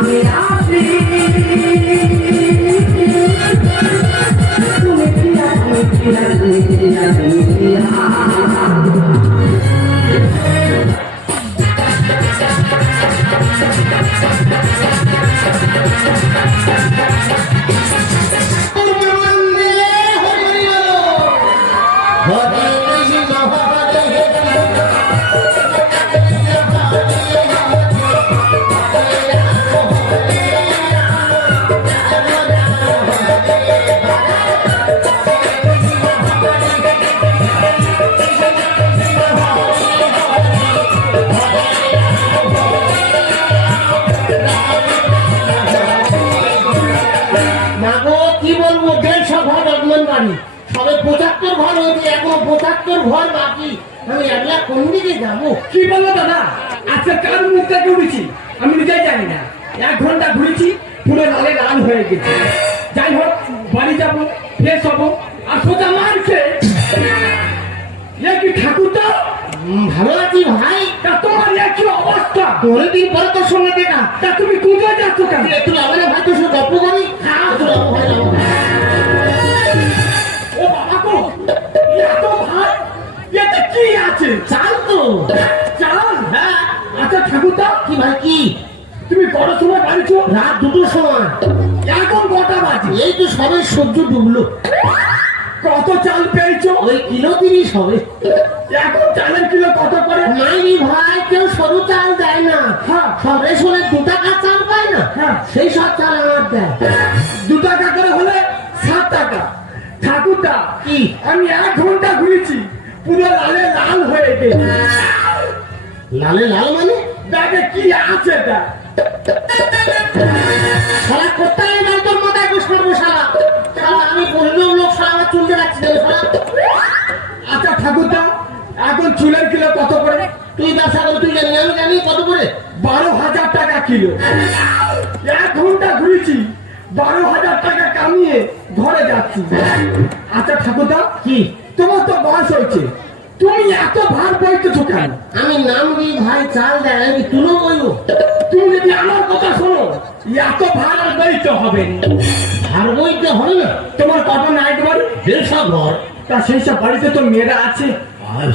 আমি আসি তুমি প্রিয়া তুমি প্রিয়া তুমি প্রিয়া তুমি প্রিয়া সবে 75 ঘর হয়েছে, এখন 75 ঘর বাকি। আমি একলা কোন দিকে যাবো? কি বলো দাদা, আজকে কার মুখ দেখে উঠেছি আমি নিজেই জানি না। 1 ঘন্টা ঘুরেছি, পুরো লালে লাল হয়ে গেছে। যাই হোক, বাড়ি যাবো, ফ্রেশ হবো, আর সোজা মারছে কি ঠাকুরটা। ভালো আছি ভাই। তা তোমার কি অবস্থা? অনেকদিন পরে তোর সঙ্গে দেখা। তা তুমি কোথায় যাচ্ছ কেন? একটু লাভ না ভাই, তোর সঙ্গে গল্প করি। একটু লাভ ভাই, লাভ। ও বাবা গো, এত ভাই, এতে কি আছে? চাল তো। চাল? হ্যাঁ। আচ্ছা ঠাকুরটা, কি ভাই কি? তুমি কটার সময় বাড়িছো? রাত 2টোর সময়। এখন কটা বাজে? এই তো সবে সূর্য ডুবলো। কত চাল পেয়েছো? ওই কিলো 30 হবে। এখন চালের কিলো কত করে? নাইনি ভাই, কেউ সরু চাল দেয় না। হ্যাঁ। সব রেশনে 2 টাকা চাল পায় না। হ্যাঁ। সেই সব চাল আমার দেয়। 2 টাকা করে হলে 7 টাকা। ঠাকুরটা কি? আমি 1 ঘন্টা ঘুরেছি, পুরো লালে লাল হয়ে গেছে। লালে লাল মানে? ব্যাগে কি আছে এটা? শালা কোথায় গেল তোর মাথায় বসবো শালা? শালা আমি বললাম লোক শালা আমার চুলতে যাচ্ছে শালা। আচ্ছা ঠাকুরটা, এখন চুলের কিলো কত করে? তুই ব্যবসা করো, তুই জানি, আমি জানি কত করে। 12,000 টাকা কিলো। 1 ঘন্টা ঘুরেছি, 12,000 টাকা কামিয়ে ঘরে যাচ্ছি। আচ্ছা ঠাকুরদা, কি? তোমার তো বয়স হয়েছে, তুমি এত ভার বইতেছো কেন? আমি নাম দিই ভাই, চাল দেয়, আমি তুলো বইবো। তুমি যদি আমার কথা শোনো, এত ভার আর বইতে হবে না। ভার বইতে হবে না? তোমার কত নাইট বাড়ি? 150 ঘর। তা সেই সব বাড়িতে তো মেয়েরা আছে।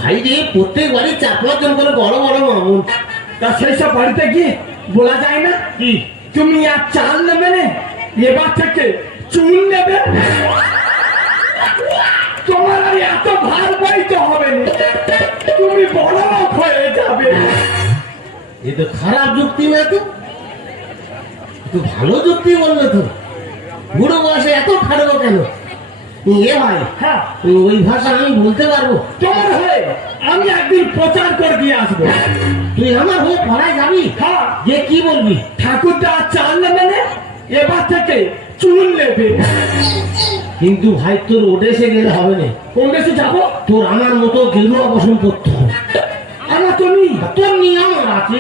ভাই রে, প্রত্যেক বাড়ি 4-5 জন করে বড় বড় মামুন। তা সেই সব বাড়িতে গিয়ে বলা যায় না কি? তুমি আর চাল নেবে না, এবার থেকে চুল নেবে। তোমার আর এত ভার বইতে হবে না, তুমি বড় লোক হয়ে যাবে। এ তো খারাপ যুক্তি না, তো তো ভালো যুক্তি বললে তো। বুড়ো বয়সে এত খারাপ কেন? এ ভাই, হ্যাঁ, ওই ভাষা আমি বলতে পারবো। তোমার হয়ে আমি একদিন প্রচার করে দিয়ে আসবো। তুই আমার হয়ে পাড়ায় যাবি? হ্যাঁ। যে কি বলবি? ঠাকুরটা আর চাল নেবে না, এবার থেকে চুল নেবে। কিন্তু ভাই তোর ওদেশে গেলে হবে না। কোন দেশে যাবো? তোর আমার মতো গেরুয়া বসন করতে হবে। আমার তো নেই। তোর নিয়ম আছে।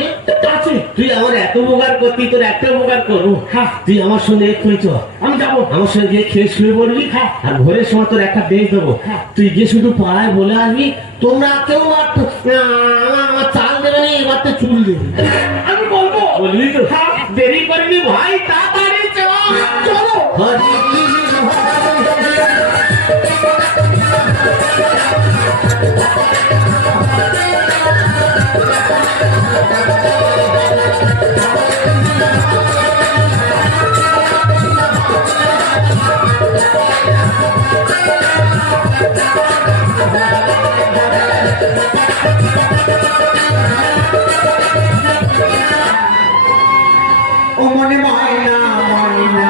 আছে। তুই আমার এত উপকার করতি, তোর একটা উপকার করবো। হ্যাঁ। তুই আমার সঙ্গে এক্ষুনি চল। আমি যাবো। আমার সঙ্গে গিয়ে খেয়ে শুয়ে পড়বি। হ্যাঁ। আর ভোরের সময় তোর একটা দেশ দেবো। হ্যাঁ। তুই গিয়ে শুধু পাড়ায় বলে আসবি, তোমরা কেউ আমার চাল দেবে না, এবার তো চুল দেবে। আমি বলবো। বলবি তো? হ্যাঁ। দেরি করবি ভাই, তাড়াতাড়ি চল। চলো। হরি কৃষ্ণ ও মনে ময়না ময়না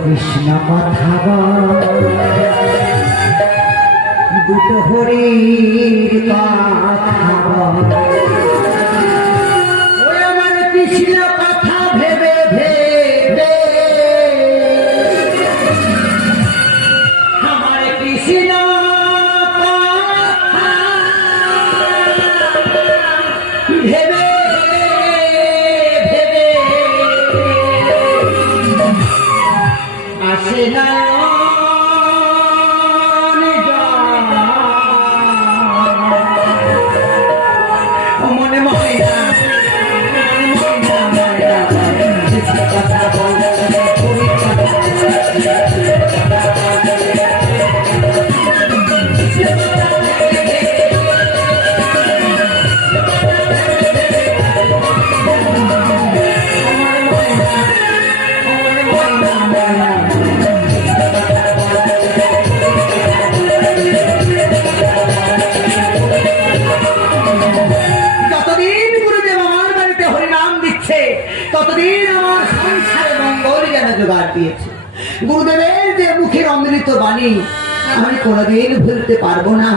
কৃষ্ণ কথা দুটো হরির কথা ওই আমার কৃষ্ণ কথা ভেবে ভেবে আমার কৃষ্ণ ভেবে ভেবে আসে না মনে ময়না কতদিন আমার সংসারে মঙ্গল যেন জোগাড় দিয়েছে। গুরুদেবের যে মুখের অমৃত বাণী আমি কোনোদিন ভুলতে পারবো না।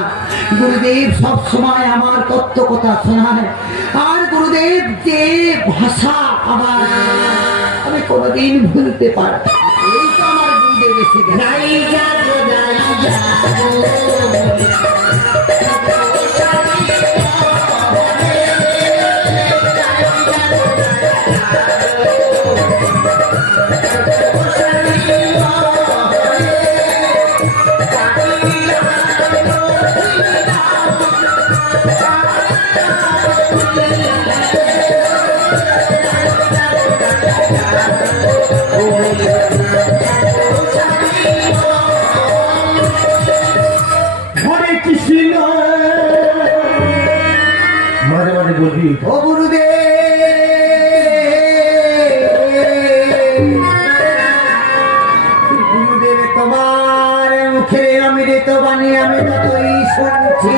গুরুদেব সব সময় আমার তত্ত্ব কথা শোনায়, আর গুরুদেব যে ভাষা আমার আমি কোনোদিন ভুলতে পারবো না। এই তো আমার গুরুদেব এসে গেছে। যাই যাবো, যাই যাবো। হরে কৃষ্ণ মাঝে মাঝে বলবি ও গুরুদেব, গুরুদেব তোমার মুখের অমৃত বাণী আমি ততই শুনছি,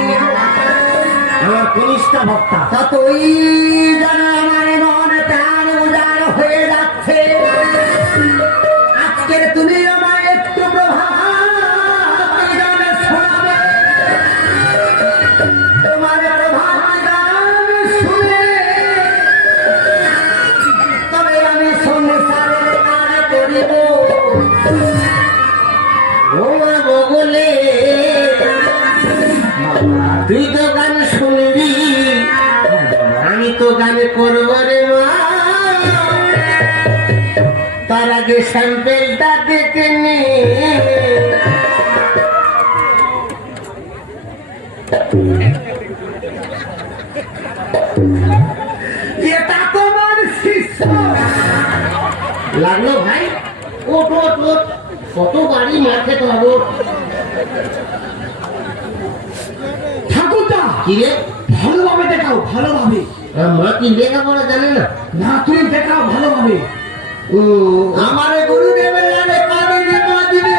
আমার কনিষ্ঠা ভক্তা ততই যেন আমার মন প্রাণ উজাড় হয়ে যাচ্ছে। আজকের তুমি আমার একটু প্রভাত গান শোনাবে, তোমার প্রভাত গান শুনে তবে আমি সংসারের গান করিব। ও মা বগলে, তুই তো গান শুনবি, আমি তো গান করবো রে মা। তার আগে স্যাম্পেলটা দেখে নে। এটা তোমার শিষ্য। লাগলো ভাই, ওট ওট ওট, কত বাড়ি মাঠে তো। ঠাকুরটা কিরে, ভালোভাবে দেখাও, ভালোভাবে। মা কি লেখাপড়া জানে না? না তুমি দেখাও ভালোভাবে। আমার গুরুদেবের নামে কাঁদিবে কাঁদিবে,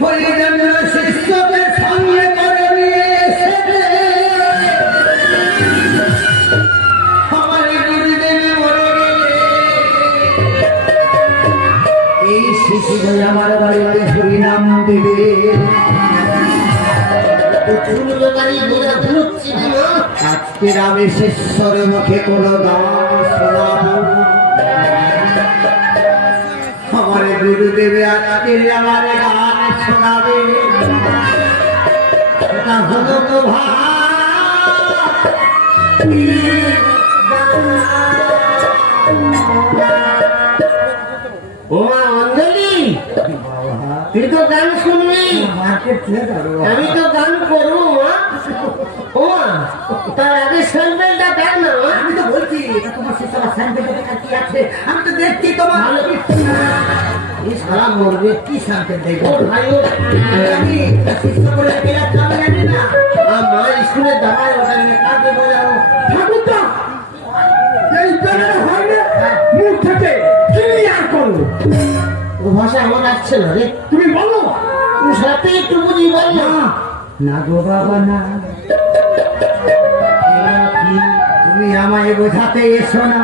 হরিজন্য শিষ্যকে সঙ্গে করে নিয়ে এসেছে। আমার গুরুদেব মরে গেলে এই শিশুগুলো আমার বাড়িতে হরিনাম দেবে। আজকের আমি শিষ্যর মুখে কোনো গান শোনাবো। আমার গুরুদেবে আজকের আমার গান শোনাবে, সেটা হলো তো ও মা অঞ্জলি, তুই তো গান শুনবি, আমি তো গান করবো মা। ও মা, তার আগে স্যাম্পেলটা দেখ না মা। আমি তো বলছি এটা তোমার শিষ্য আমার স্যাম্পেলটা দেখা কি আছে, আমি তো দেখছি তোমার ভালো এই সারা মরবে। কি স্যাম্পেল দেখবো ওর ভাই ওর, আমি শিষ্য করে গেলে আমি জানি না। মা স্কুলে দাঁড়ায় ওখানে কাকে বোঝাবো। ঠাকুরটা এই বেলায় হয় না, মুখ থেকে ক্লিয়ার করো। ও ভাষা আমার আসছে না রে, তুমি বলো। তুই সাথে একটু বুঝি বল না। না গো বাবা না, তুমি আমায় বোঝাতে এসো না।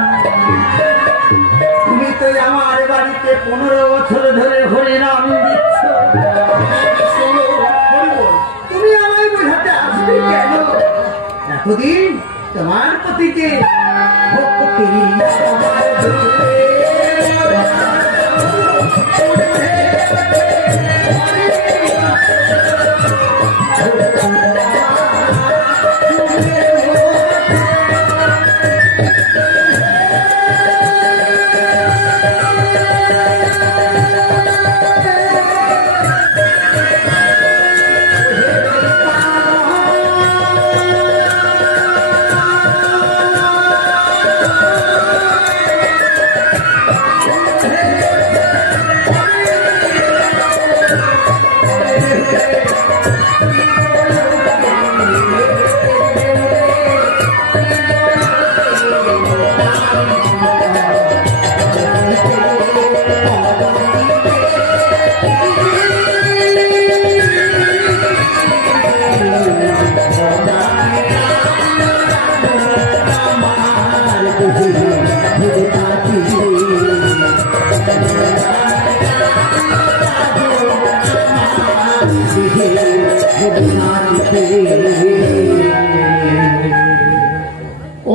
তুমি তো আমার বাড়িতে 15 বছর ধরে হরিনাম দিচ্ছ, তুমি আমায় বোঝাতে আসবে কেন? এতদিন তোমার প্রতি যে ভক্তি তোমার নাচতে।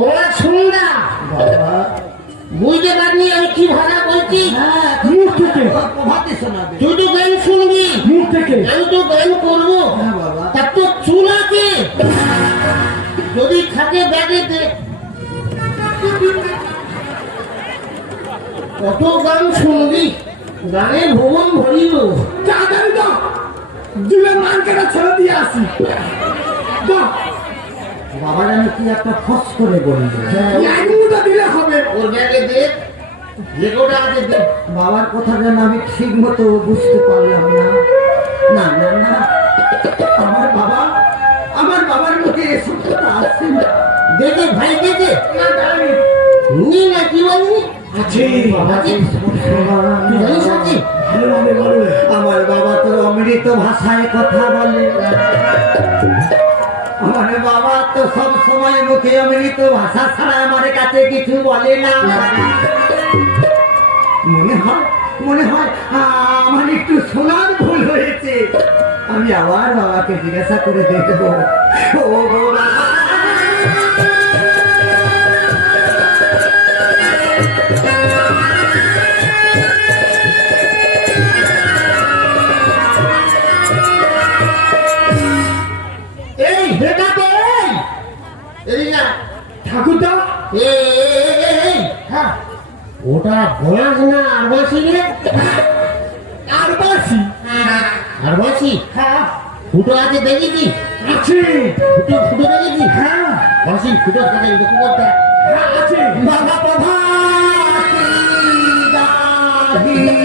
ওরা শুনলা বাবা বুঝতে পারনি আমি কি ভাষা বলছি? হ্যাঁ মুখ থেকে প্রভাতে শোনাবে। তুই তো গান শুনবি, মুখ থেকে আমি তো গান করবো। হ্যাঁ বাবা তার তো চুল আছে, যদি থাকে ব্যাগেতে কত গান শুনবি, গানের ভুবন ভরিল। তাড়াতাড়ি দাও, দিলে মান কেটে ছেড়ে দিয়ে আসি। দাও, বাবা যেন কি একটা ফস করে বলবে। এক মুঠো দিলে হবে। ওর ব্যাগে দেখ, যে কোটা আছে দেখ। বাবার কথা যেন আমি ঠিক মতো বুঝতে পারলাম না। না না না, আমার বাবার মুখে এসব কথা আসছে না। দেখে ভাই দেখে নি না কি বলবি? আছে আছে। তুই জানিস আছে? ভালোভাবে বলো। আমার বাবা তো অমৃত ভাষায় কথা বলে। আমার বাবা তো সব সময় মুখে অমৃত ভাষা ছাড়া আমার কাছে কিছু বলে না। মনে হয় আমার একটু শোনার ভুল হয়েছে। আমি আবার বাবাকে জিজ্ঞাসা করে দেখবো। ও বাবা, এই বেটাতে এদিকে আয়। ঠাকুরদা, এই হ্যাঁ, ওটা বয়াস না আর বাসি রে? আর বাসি। আর বাসি হ্যাঁ, ফুটো আছে দেখেছি? আছে। ফুটো দেখেছি? হ্যাঁ, বাসি ফুটো থাকে লক্ষ্য করতে। হ্যাঁ, আছে। বাবা প্রভাতী গাহিরে,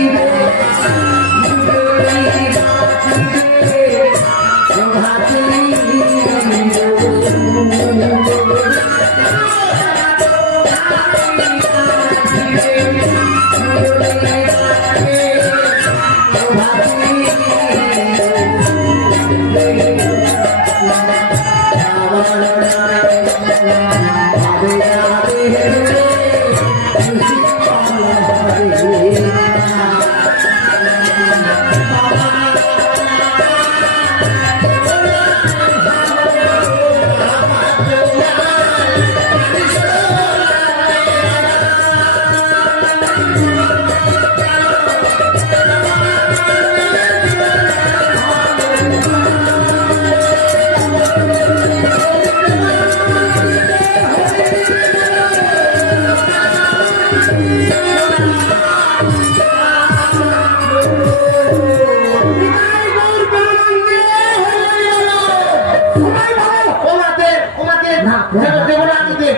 প্রভাতী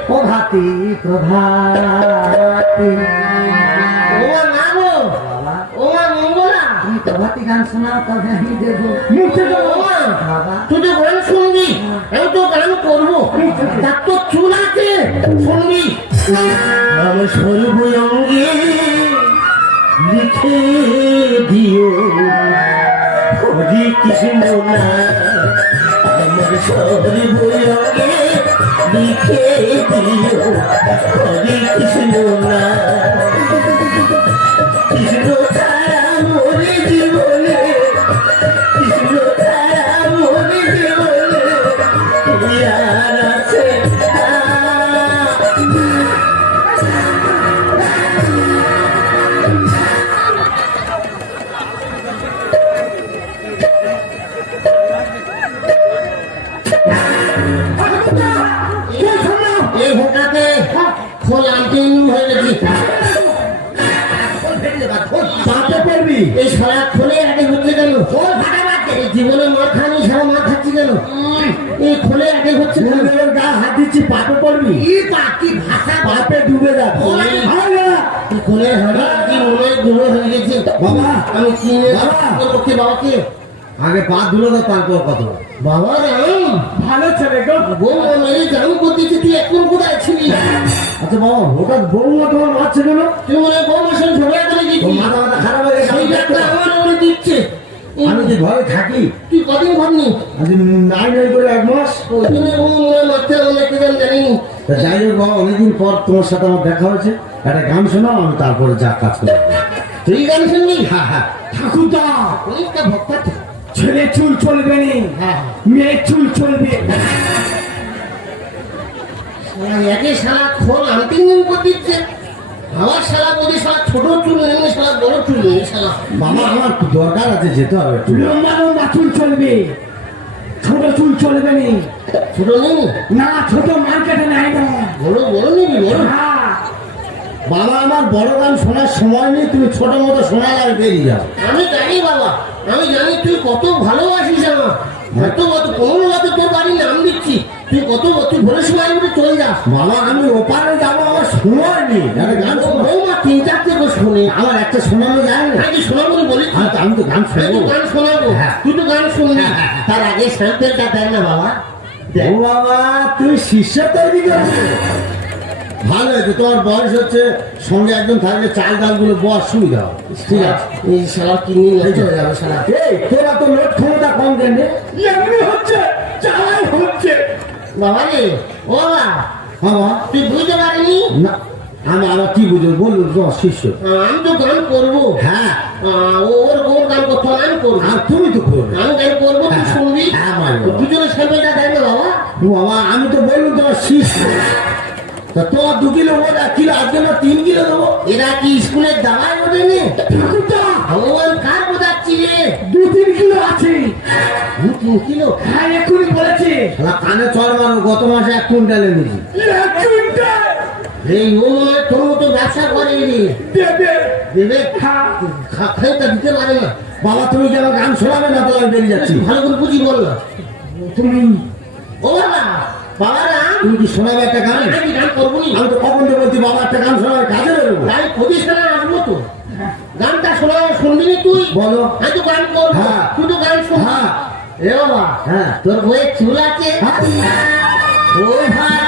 প্রভাতী প্রভাতী। তুমি প্রভাতী গান শোনাও, তবে আমি দেবো। বাবা তুই তো গান শুনবি, আমি তো গান করবো। তার তো চুল আছে, শুনবি? আমি সর্বঙ্গে লিখে দিও হরি কৃষ্ণ না, আমার সর্বঙ্গে লিখে দিও হরি কৃষ্ণ না। কৃষ্ণ ছাড়া মরে জীবনে, কৃষ্ণ ছাড়া মরে জীবনে কি আর আছে? এই ঘোটাতে খোল আনতে হয়ে গেছি। তাতে পারবি। এই সারা খোলে আটে হচ্ছে কেন? খোল ফাটা পাচ্ছে। এই জীবনে মার খানি সারা মার খাচ্ছি কেন? এই খোলে আটে হচ্ছে কেন? মন্দিরের গা হাত দিচ্ছি, পাপে পড়বি। কি ভাষা পাপে ডুবে যা। খোলে হারা কি মনে গুলো হয়ে গেছে। বাবা, আমি কিনে বাবা। করতে বাবাকে আগে পা ধুলো তো, তারপর কত। বাবা রাম ভালো ছেলে গো। বউ মেরে জানু করতেছি, তুই এখন কোথায় ছিলি? আচ্ছা বাবা, হঠাৎ বৌমা তোমার মারছে কেন? তুই মনে বউ সঙ্গে ঝগড়া করে তোর দিচ্ছিস। মাথা মাথা খারাপ হয়ে সেই গেছে। ডাক্তার আমার মনে দিচ্ছে। আমি যে ঘরে থাকি, তুই কদিন ভাবনি? আজ নাই নাই করে 1 মাস। ওই জন্য বউ মনে মারতে হবে কি জানিনি। তা যাই হোক বাবা, অনেকদিন পর তোমার সাথে আমার দেখা হয়েছে। একটা গান শোনাও, আমি তারপরে যা কাজ করি। তুই গান শুনবি? হ্যাঁ হ্যাঁ। ঠাকুরদা, অনেকটা ভক্ত ছেলে চুল চলবে নি, হ্যাঁ মেয়ে চুল চলবে। শালা একে শালা খোল আনতিন করে দিচ্ছে, আবার শালা বলি শালা ছোট চুল নেই, শালা বড় চুল নেই শালা। বাবা আমার দরকার আছে, যেতে হবে একটু। লম্বা লম্বা চুল চলবে, ছোট চুল চলবে নি। ছোট নেই না, ছোট মার্কেটে নাই না। বড় বড় নিবি বড়। হ্যাঁ, বাবা আমার বড় গান শোনার সময় নেই, তুমি ছোট মতো শোনালে আর বেরিয়ে যাও। আমি জানি বাবা, আমি জানি তুই কত ভালোবাসিস আমার, কত কত 15 বছর তোর বাড়ি নাম দিচ্ছি, তুই কত তুই ভোরের সময় উঠে চলে যাস। বাবা আমি ওপারে যাবো, আমার সময় নেই, একটা গান শোনো। বৌমা 3-4টে করে শোনে, আমার একটা শোনানো যায় না। আমি শোনাবো বলি, আমি তো গান আমি শুনবো। তো গান শোনাবো, হ্যাঁ। তুই তো গান শুনবি। তার আগে স্যাম্পেলটা দেখ না বাবা, ও বাবা তুই শিষ্য তৈরি করছো, ভালো হয়েছে। তোমার বয়স হচ্ছে, সঙ্গে একজন থাকলে চাল ডাল গুলো বর সুবিধা হবে। ঠিক আছে, এই শালা কিনে নিয়ে চলে যাবে শালা। এই তোরা তো লোড ক্ষমতা কম কেন রে? এমনি হচ্ছে, চালাই হচ্ছে। বাবা রে, ও বাবা বাবা তুই বুঝতে পারিনি, না, আমি আবার কি বুঝবো, বলুন তোমার শিষ্য। আমি তো গান করবো। হ্যাঁ ওর গান করতে হবে, আমি করবো। আর তুমি তো করবে। আমি গান করবো, তুই শুনবি। হ্যাঁ, মারবো। দুজনে স্যাম্পেলটা দেখ না বাবা। ও বাবা আমি তো বললাম তোমার শিষ্য, তা তোমার 2 কিলো বোধ 1 কিলো, আজকে না 3 কিলো দেবো। এরা কি স্কুলের দাবায় ওঠেনি? ঠাকুরটা ভগবান কার বোঝাচ্ছি রে? 2-3 কিলো আছে। 2-3 কিলো? হ্যাঁ, এক্ষুনি বলেছে। শালা কানে চড় মারো, গত মাসে 1 কুইন্টাল এনেছি। 1 কুইন্টাল এই ও মনে হয় তোর মতো ব্যবসা করে রে। দেবে। দেবে? হ্যাঁ, খাইটা দিতে পারে না। বাবা তুমি কি আমার গান শোনাবে না, তো আমি বেরিয়ে যাচ্ছি। ভালো করে বুঝি বল না। তুমি ও বাবা, বাবারা তুমি কি শোনাবে একটা গান? আমি গান করবো নি। আমি তো কখন তো বলছি বাবা একটা গান শোনাবে, কাজে বেরোবো। গান প্রতিশ না আসবো তো। গানটা শোনা শুনবি নি তুই? বলো। আমি তো গান করবো, হ্যাঁ। তুই তো গান শুনবি। হ্যাঁ। এ বাবা, হ্যাঁ। তোর বইয়ের চুল আছে? হ্যাঁ। ও ভালো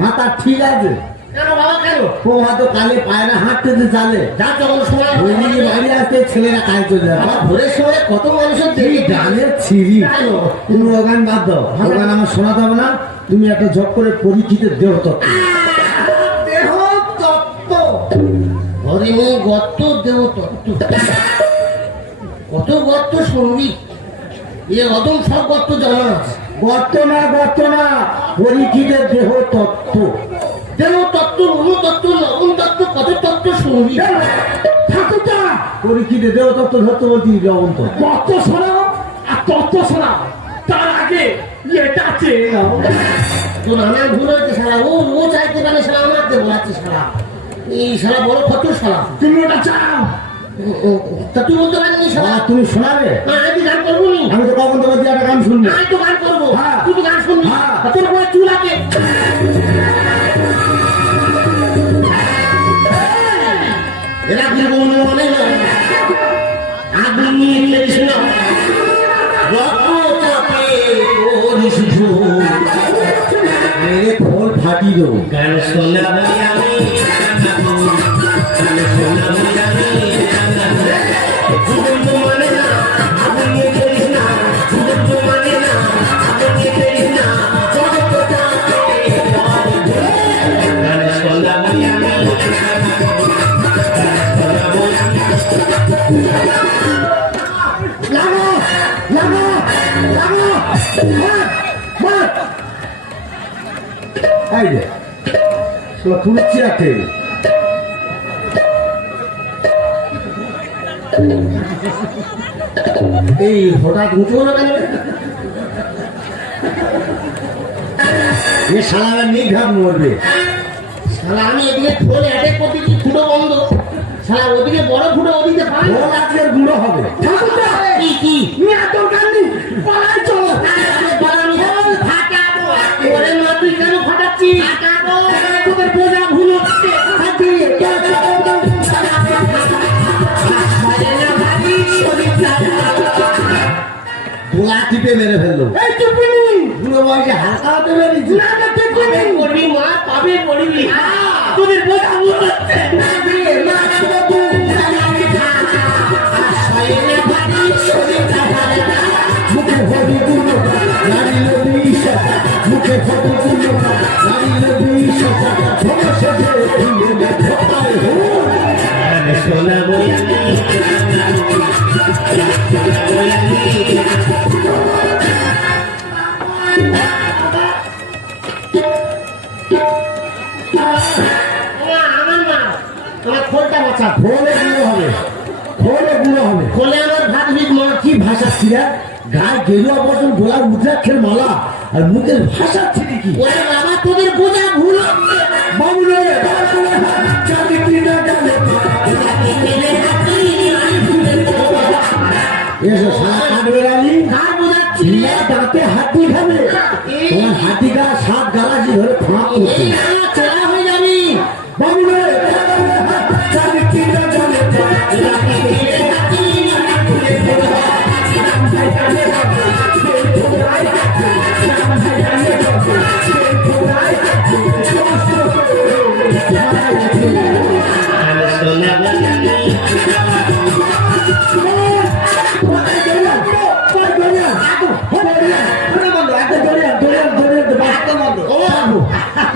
মাথা ঠিক আছে, কেন বাবা কেন? ও হয়তো কালে পায়রা হাঁটতে চালে, যা যখন সময় ওই দিকে বাইরে আসতে ছেলেরা কাজ চলে যাবে। আমার ভোরের সময় কত মানুষের এই দেখি গানের ছিরি, তুমি ও গান বাদ দাও, ও গান আমার শোনাতে হবে না। তুমি একটা ঝপ করে পরীক্ষিতের দেহ তত্ত্ব। দেহ তত্ত্ব, হরিণী গর্ত দেহ তত্ত্ব, কত গর্ত শুনবি? এ অদম সব গর্ত জানা আছে। গর্ত না, পরীক্ষিতের দেহ তত্ত্ব। দেহ তত্ত্ব, অনুতত্ত্ব, লবণ তত্ত্ব, কত তত্ত্ব শুনবি? ঠাকুরটা পরীক্ষিতের দেহ তত্ত্ব ধরতে বলছি লবণ তত্ত্ব। তত্ত্ব শোনাও আর তত্ত্ব শোনাও, তার আগে এটা চেয়ে নাও। তোর আমার ভুল হয়েছে শালা, ও চাইতে পারে শালা, আমাকে বলাচ্ছি শালা, এই শালা বড় কত শালা। তুমি ওটা চাও। তা তুই বলতে পারিনি শালা? বাবা, তুমি শোনাবে? আমি গান করবো নি। আমি তো কখন তো বলছি একটা গান শুনবে। আমি তো গান করবো, হ্যাঁ। তুই তো গান শুনবি। হ্যাঁ। তা তোর বইয়ের চুল আছে? এরা কি কোনো মানে না, আগুন নিয়ে খেলিস না, রক্ত চাপে করিস ভুল। মেরে খোল ফাটিয়ে দেবো। গান শোনাবো আমি, গান শোনাবো আমি, জীবন তো মানে না, আগুন নিয়ে খেলিস না, জীবন তো মানে না, আগুন নিয়ে খেলিস না, রক্ত চাপে করিস ভুল। গান শোনাবো আমি, লাগো, লাগো, লাগো, মার, মার। এই যে, শালা খুঁড়ছি রাখে। এই হঠাৎ উঁচু হলো কেন? এ শালা আবার নিঘাত মরবে। শালা আমি এদিকে ফোনে অ্যাটাক করতেছি, ফুটো বন্ধ, শালা ওদিকে বড় ফুটো, ওদিকে পানি। ওর আজকে আর গুঁড়ো হবে। ঠাকুরটা কি কি? নিয়ে দরকার নেই, পালাই চলো। ফাটাবো, ওরে মা তুই কেন ফাটাচ্ছিস? ফাটাবো, তোদের বোঝা ভুল হচ্ছে। গোলা টিপে মেরে ফেললো। এই চুপিনি, গুঁড়ো বুড়ো বয়সে হালকা হতে পেরেছি না না তুই কবে পড়বি মা কবে পড়বি তোদের বোঝা ভুল হচ্ছে মুখে ফটো পূর্ণ নারীল বিশ্বাস মুখে ফটো পূর্ণ নারীল বিশ্বাস সমস্যা সোনা বলি আমার মা তোমার খোলটা বাঁচা ফোনে গুলো হবে ফোনে গুলো হবে খোলে আমার ভাত ভিত মা কি ভাষা ছিল গায়ে গেরুয়া বসন গোলাপ রুদ্রাক্ষের মালা আর মুখের ভাষা ছিল কি ওরে বাবা তোদের বোঝা ভুল হচ্ছে বাবুরে চাঁদি কিনা গেলে এসো সারা কাটবে রানি কার বোঝাচ্ছি চিল্লা দাঁতে হাতি খাবে তোমার হাতি গা সাত গালাসি ধরে ফাঁক করছে চলা হয়ে যাবি বাবুরে চাঁদি কিনা গেলে সোনা বলি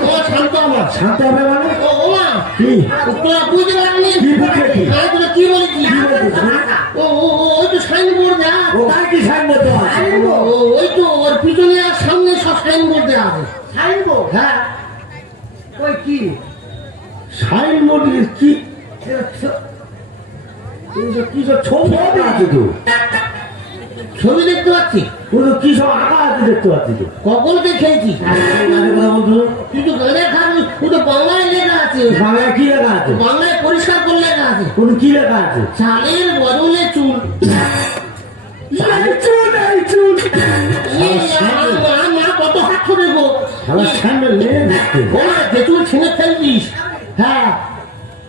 ও শান্ত আমার শান্ত হবে মানে ও মা কি তোরা বুঝতে পারলি কি বুঝতে কি? তোরা কি বলেছিস ওই তো সাইনবোর্ড দেয়া ও তার কি সাইনবোর্ড দেওয়া আছে? ওই তো ওর পিছনে আর সামনে সব সাইনবোর্ড দেওয়া আছে সাইনবোর্ড হ্যাঁ ওই কি সাইনবোর্ড কি কি সব ছবি আছে তো ছবি দেখতে পাচ্ছি ও তো কি সব আঁকা আছে দেখতে পাচ্ছি তো কখনকে খেয়েছি আরে কথা বলছো কিন্তু গানে খাবি ও তো বাংলায় লেখা আছে বাংলায় কি লেখা আছে বাংলায় পরিষ্কার করে লেখা আছে কোন কি লেখা আছে চালের বদলে চুল মা কত হাত দেবো শালা স্যান্ডেল নিয়ে দেখতে যে চুল ছেড়ে ফেলছিস হ্যাঁ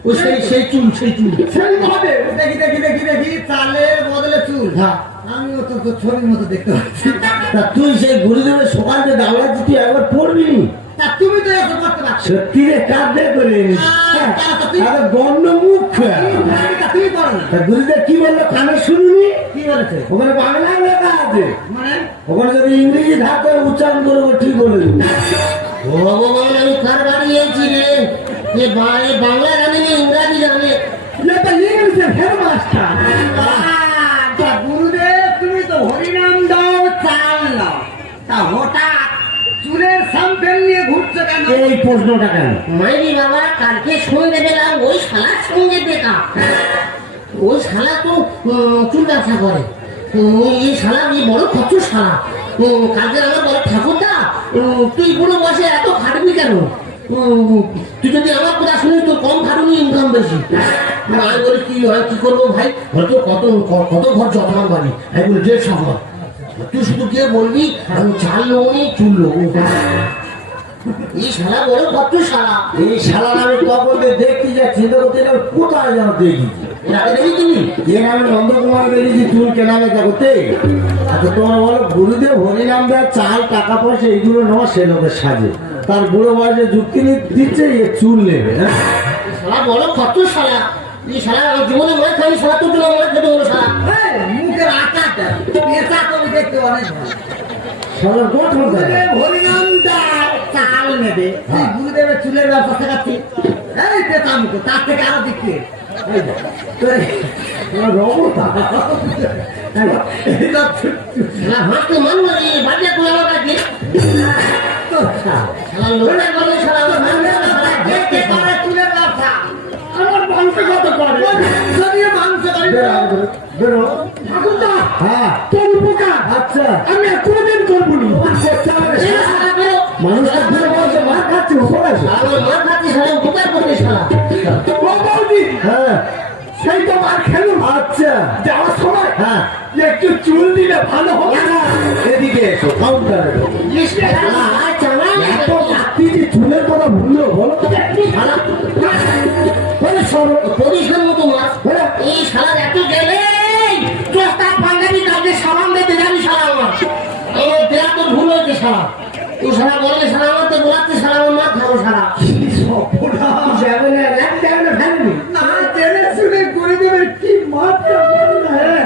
ও সেই চুল সেই চুল সেই হবে দেখি দেখি দেখি দেখি চালের বদলে চুল হ্যাঁ আমিও তো তোর ছবির মতো দেখতে পাচ্ছি তা তুই সেই গুরুদেবের সকালে দাওয়াচ্ছি তুই একবার পড়বি নি তা তুমি তো এত করতে পারছো সত্যি রে কাঁদতে করে আরে গন্ধ মুখ তা তুমি করো না তা গুরুদেব কি বললো কানে শুনবি কি বলেছে ওখানে বাংলায় লেখা আছে মানে ওখানে যদি ইংরেজি ধাতে উচ্চারণ করবো ঠিক বলে দিবি ভগবান আমি কার বাড়ি এসেছি রে এ বাংলা জানে না ইংরাজি জানে এটা ইংলিশের হেডমাস্টার গুরুদেব তুমি তো হরিনাম দাও চাল নাও তা হঠাৎ চুলের স্যাম্পেল নিয়ে ঘুরছো কেন এই প্রশ্নটা কেন মাইরি বাবা কালকে সন্ধে বেলা ওই শালার সঙ্গে দেখা ওই শালা তো চুল ব্যবসা করে এই শালা এই বড় খরচ শালা কালকে আমার বড় ঠাকুরদা তুই বুড়ো বসে এত খাটবি কেন তুই যদি আমার কথা শুনিস তো কম খাটুনি ইনকাম বেশি আমি বলি কি হয় কি করবো ভাই হয়তো কত কত ঘর জমানো বাড়ি আমি বলি 150 ঘর তুই শুধু গিয়ে বলবি আমি চাল লোনি চুল লোবো এই শালা বড় কত শালা এই শালার আমি কবরকে দেখতে যাচ্ছি তো কোথায় কোথায় যেন দেখেছি এর আগে দেখি তুমি এর আমি নন্দকুমার বেরিয়েছি চুল কেনাবে করতে আচ্ছা তোমার বলো গুরুদেব হরিনাম দেয় চাল টাকা পয়সা এইগুলো নেওয়া সে লোকের সাজে তার বুড়ো বয়সে যুক্তি দিচ্ছে এ চুল নেবে হ্যাঁ শালা বড় কত শালা এই শালা আমার জীবনে মার খাই শালা তো তুলো মার খেতে হলো শালা মুখের আটাটা পেঁচা তুমি দেখতে অনেক ভালো শালার গঠন গুরুদেব হরিনাম দাও চাল নেবে তুই গুরুদেবের চুলের ব্যবসা শেখাচ্ছি এই পেঁচা মুখে তার থেকে আরো দেখতে রবতা শালা হাঁটতে মান মারি বাড়িতে তুলে আমার কাছে শালা লোকের কথা শালা আমার মান মারে শালা দেখতে পারে চুলের ব্যবসা আমার বংশ কত করে যদি মাংস করে বেরো ঠাকুরদা হ্যাঁ তোর উপকার আচ্ছা আমি আর কোনোদিন করবো না এই শালা বেরো মানুষের বুড়ো বয়সে মার খাচ্ছে উপর আছে শালা মার খাচ্ছি শালা উপকার করতে শালা ও বৌদি হ্যাঁ সেই তো মার খেলুম আচ্ছা যাওয়ার সময় হ্যাঁ একটু চুল দিলে ভালো হবে এদিকে এসো কাউন্টারে শালা চালা এত রাত্রি যে চুলের কথা ভুললো বলো শালা বলে সরো পরিশ্রম মতো মাছ এই শালা এত গেলে চোখটা পাঞ্জাবি কালকে সাবান দিতে যাবি শালা আমার দেয়া তো ভুল হয়েছে শালা সারা বলে সারা আমার তো বলাচ্ছে সারা আমার মা খাবো সারা যাবে না রাত যাবে না ফেলবি না জেনে শুনে গুরুদেবের কি মাত্রা হ্যাঁ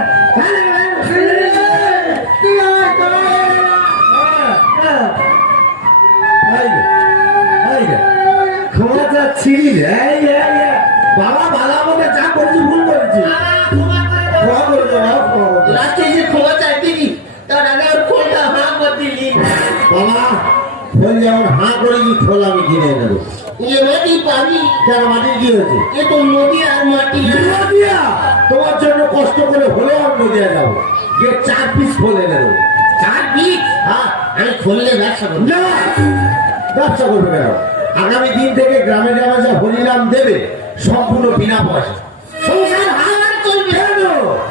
তুই আয় কর। ক্ষমা চাচ্ছিলি বাবা বালা আমাকে যা করছি ভুল করেছি ক্ষমা করে দাও ক্ষমা করে দাও। লাস্টে যে খোয়া চাইতে কি তার আগে ওর খোলটা হাঁ করে দিলি বাবা ফোন যেমন হাঁ করে কি খোল আমি কিনে এনে দেবো এ মাটি পাবি কেন মাটির কি হয়েছে এ তো নদী আর মাটি নদিয়া তোমার জন্য কষ্ট করে হলেও আমি নদিয়া যাবো গিয়ে 4 পিস খোল এনে দেবো চার বিট হ্যাঁ আমি খুললে ব্যবসা করবো না ব্যবসা করবে কেন আগামী দিন থেকে গ্রামে গ্রামে যা হরিনাম দেবে সম্পূর্ণ বিনা পয়সা সংসার হার চলবে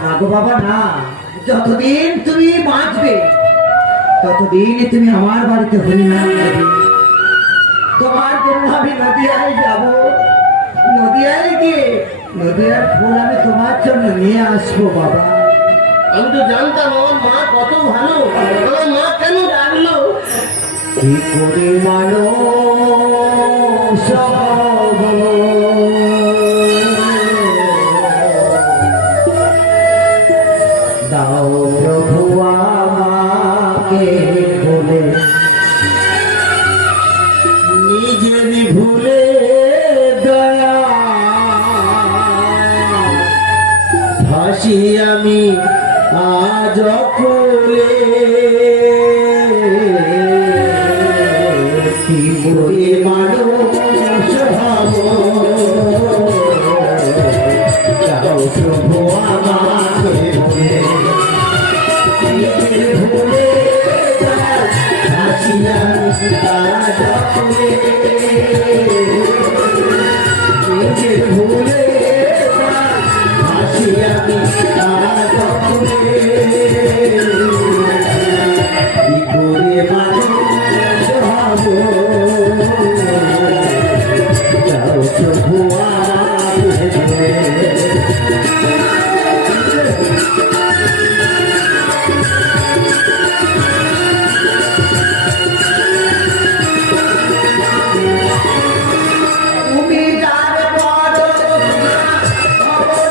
না গো বাবা না, যতদিন তুমি বাঁচবে ততদিন তুমি আমার বাড়িতে হরিনাম দেবে। তোমার জন্য আমি নদিয়ায় যাব, নদিয়ায় গিয়ে নদিয়ার ফুল আমি তোমার জন্য নিয়ে আসবো বাবা। আমি তো জানতাম আমার মা কত ভালো, আমার মা কেন রাখলো? কি করে মানুষ হব? দাও প্রভু আমাকে বলে নিজের ভুলে দয়া ফাঁসি আমি আজ খুলে কি করে মানুষ হব? দাও প্রভু আমাকে বলে নিজের ভুলে ফাঁসি আমি আজ খুলে নিজের ভুলে ফাঁসি আমি আজ খুলে কি করে মানুষ হব? যাও প্রভু আমাকে বলে তুমি যার পদ আমার